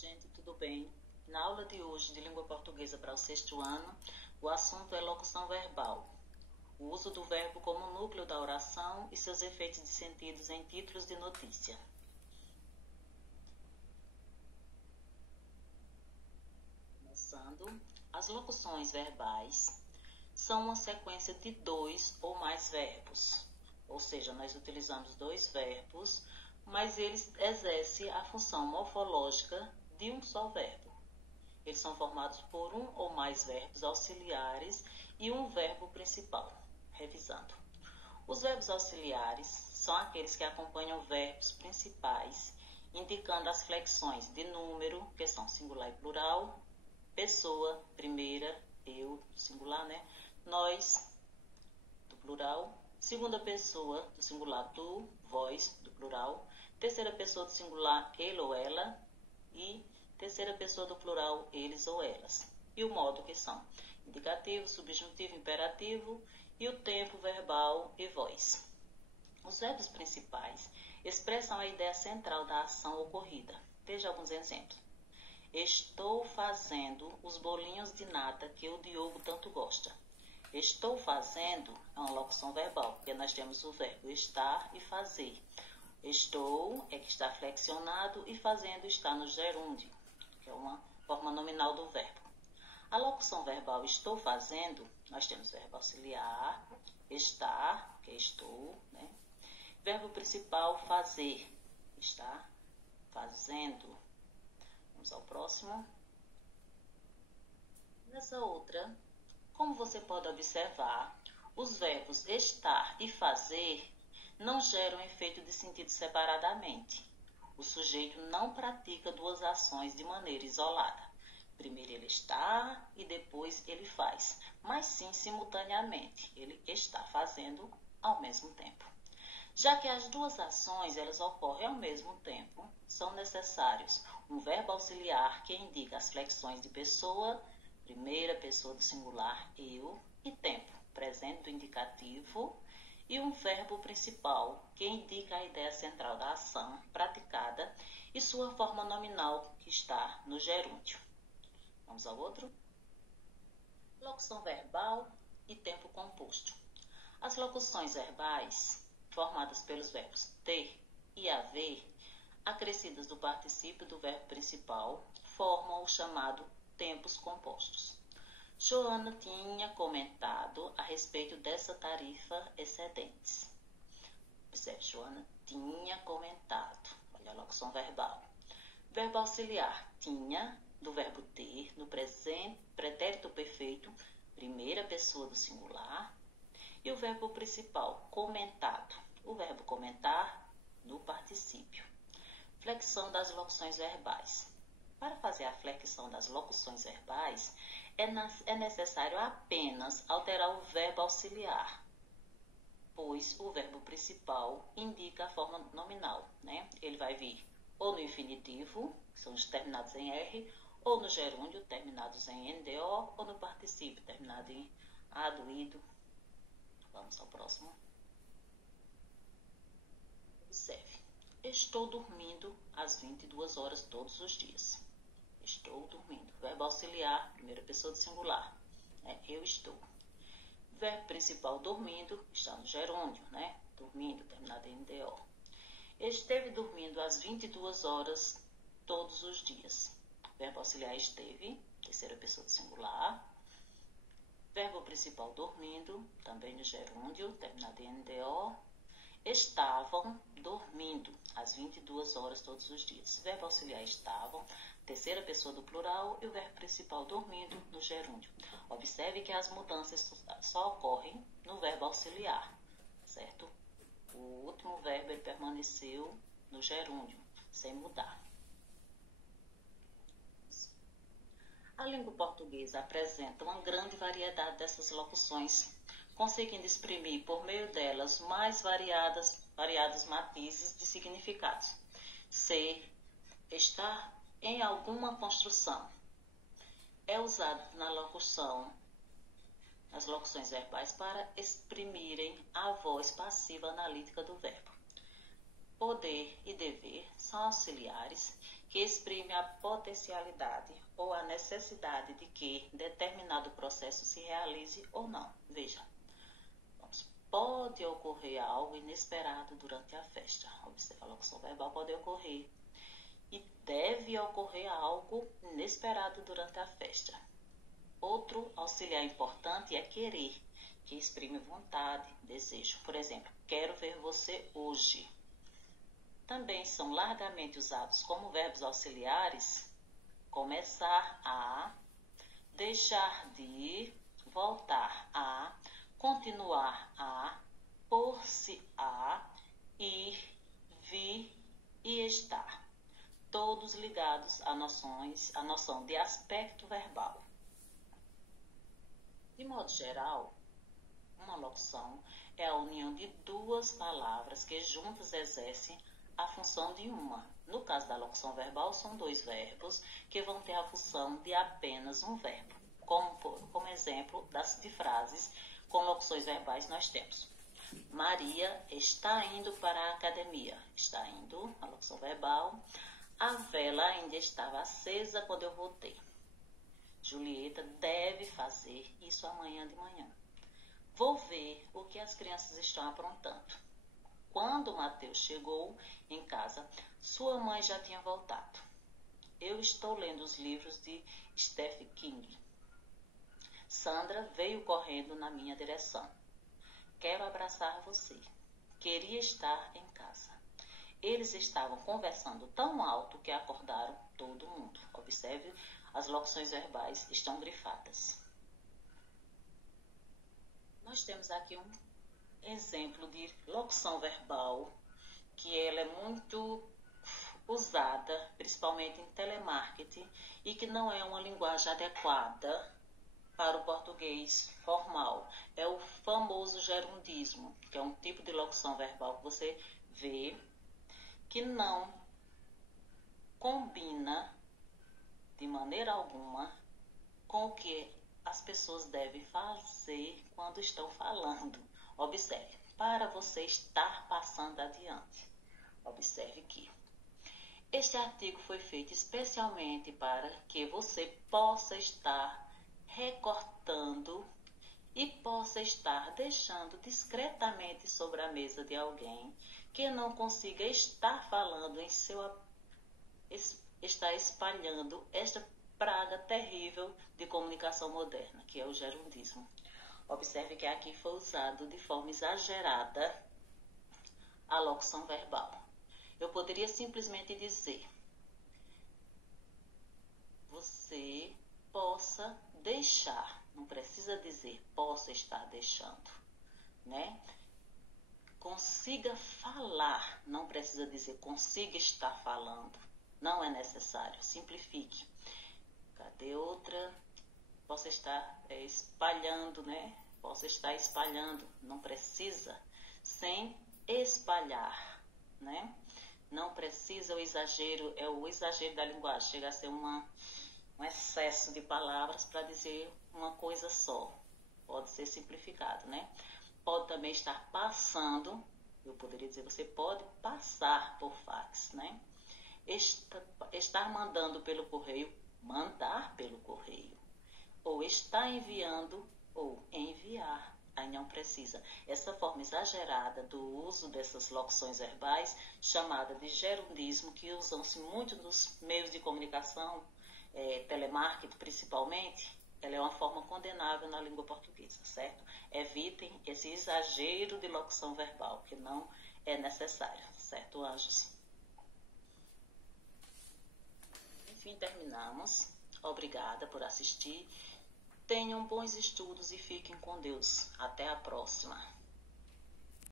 gente, tudo bem? Na aula de hoje de língua portuguesa para o sexto ano, o assunto é locução verbal. O uso do verbo como núcleo da oração e seus efeitos de sentidos em títulos de notícia. Começando, as locuções verbais são uma sequência de dois ou mais verbos. Ou seja, nós utilizamos dois verbos, mas eles exercem a função morfológica de um só verbo. Eles são formados por um ou mais verbos auxiliares e um verbo principal. Revisando. Os verbos auxiliares são aqueles que acompanham verbos principais, indicando as flexões de número, que são singular e plural, pessoa, primeira, eu, singular, né? Nós, do plural, segunda pessoa do singular tu, vós, do plural, terceira pessoa do singular ele ou ela e terceira pessoa do plural eles ou elas. E o modo que são indicativo, subjuntivo, imperativo e o tempo verbal e voz. Os verbos principais expressam a ideia central da ação ocorrida. Veja alguns exemplos. Estou fazendo os bolinhos de nata que o Diogo tanto gosta. Estou fazendo é uma locução verbal, porque nós temos o verbo estar e fazer. Estou é que está flexionado e fazendo está no gerúndio, que é uma forma nominal do verbo. A locução verbal estou fazendo, nós temos verbo auxiliar, estar, que é estou, né? Verbo principal fazer, está fazendo. Vamos ao próximo. Nessa outra, como você pode observar, os verbos estar e fazer não geram efeito de sentido separadamente. O sujeito não pratica duas ações de maneira isolada. Primeiro ele está e depois ele faz, mas sim simultaneamente. Ele está fazendo ao mesmo tempo. Já que as duas ações elas ocorrem ao mesmo tempo, são necessários um verbo auxiliar que indica as flexões de pessoa, primeira pessoa do singular eu e tempo, presente do indicativo, e um verbo principal que indica a ideia central da ação praticada e sua forma nominal que está no gerúndio. Vamos ao outro. Locução verbal e tempo composto. As locuções verbais, formadas pelos verbos ter e haver, acrescidas do particípio do verbo principal, formam o chamado tempos compostos. Joana tinha comentado a respeito dessa tarifa excedentes. Observe, Joana tinha comentado. Olha a locução verbal. Verbo auxiliar, tinha, do verbo ter, no presente, pretérito perfeito, primeira pessoa do singular. E o verbo principal, comentado. O verbo comentar, no particípio. Flexão das locuções verbais. Para fazer a flexão das locuções verbais, é necessário apenas alterar o verbo auxiliar, pois o verbo principal indica a forma nominal, né? Ele vai vir ou no infinitivo, que são os terminados em R, ou no gerúndio, terminados em NDO, ou no particípio, terminado em ado, ido. Vamos ao próximo. Observe. Estou dormindo às 22 horas todos os dias. Estou dormindo. Verbo auxiliar, primeira pessoa do singular. Eu estou. Verbo principal dormindo, está no gerúndio, né? Dormindo, terminado em NDO. Esteve dormindo às 22 horas todos os dias. Verbo auxiliar esteve, terceira pessoa do singular. Verbo principal dormindo, também no gerúndio, terminado em NDO. Estavam dormindo às 22 horas todos os dias. Verbo auxiliar estavam, terceira pessoa do plural e o verbo principal dormindo no gerúndio. Observe que as mudanças só ocorrem no verbo auxiliar, certo? O último verbo ele permaneceu no gerúndio, sem mudar. A língua portuguesa apresenta uma grande variedade dessas locuções, conseguindo exprimir por meio delas mais variados matizes de significados. Ser, estar em alguma construção. É usado nas locuções verbais para exprimirem a voz passiva analítica do verbo. Poder e dever são auxiliares que exprime a potencialidade ou a necessidade de que determinado processo se realize ou não. Veja, pode ocorrer algo inesperado durante a festa. Observa, a locução verbal pode ocorrer. E deve ocorrer algo inesperado durante a festa. Outro auxiliar importante é querer, que exprime vontade, desejo. Por exemplo, quero ver você hoje. Também são largamente usados como verbos auxiliares começar a, deixar de, voltar a, continuar a, pôr-se a, ir, vir e estar. Todos ligados à noção de aspecto verbal. De modo geral, uma locução é a união de duas palavras que juntas exercem a função de uma. No caso da locução verbal, são dois verbos que vão ter a função de apenas um verbo. Como exemplo de frases com locuções verbais, nós temos: Maria está indo para a academia. Está indo, a locução verbal. A vela ainda estava acesa quando eu voltei. Julieta deve fazer isso amanhã de manhã. Vou ver o que as crianças estão aprontando. Quando Mateus chegou em casa, sua mãe já tinha voltado. Eu estou lendo os livros de Stephen King. Sandra veio correndo na minha direção. Quero abraçar você. Queria estar em casa. Eles estavam conversando tão alto que acordaram todo mundo. Observe, as locuções verbais estão grifadas. Nós temos aqui um exemplo de locução verbal que ela é muito usada, principalmente em telemarketing, e que não é uma linguagem adequada para o português formal. É o famoso gerundismo, que é um tipo de locução verbal que você vê que não combina de maneira alguma com o que as pessoas devem fazer quando estão falando. Observe, para você estar passando adiante. Observe que este artigo foi feito especialmente para que você possa estar recortando e possa estar deixando discretamente sobre a mesa de alguém que não consiga estar falando está espalhando esta praga terrível de comunicação moderna, que é o gerundismo. Observe que aqui foi usado de forma exagerada a locução verbal. Eu poderia simplesmente dizer: você possa deixar, não precisa dizer possa estar deixando, né? Consiga falar, não precisa dizer consiga estar falando, não é necessário, simplifique. Cadê outra? Possa estar espalhando, né? Possa estar espalhando, não precisa, sem espalhar, né? Não precisa o exagero, é o exagero da linguagem, chega a ser um excesso de palavras para dizer uma coisa só. Pode ser simplificado, né? Pode também estar passando, eu poderia dizer, você pode passar por fax, né? Estar mandando pelo correio, mandar pelo correio. Ou estar enviando, ou enviar. Aí não precisa. Essa forma exagerada do uso dessas locuções verbais, chamada de gerundismo, que usam-se muito nos meios de comunicação, telemarketing principalmente, ela é uma forma condenável na língua portuguesa, certo? Evitem esse exagero de locução verbal, que não é necessário, certo, anjos? Enfim, terminamos. Obrigada por assistir. Tenham bons estudos e fiquem com Deus. Até a próxima.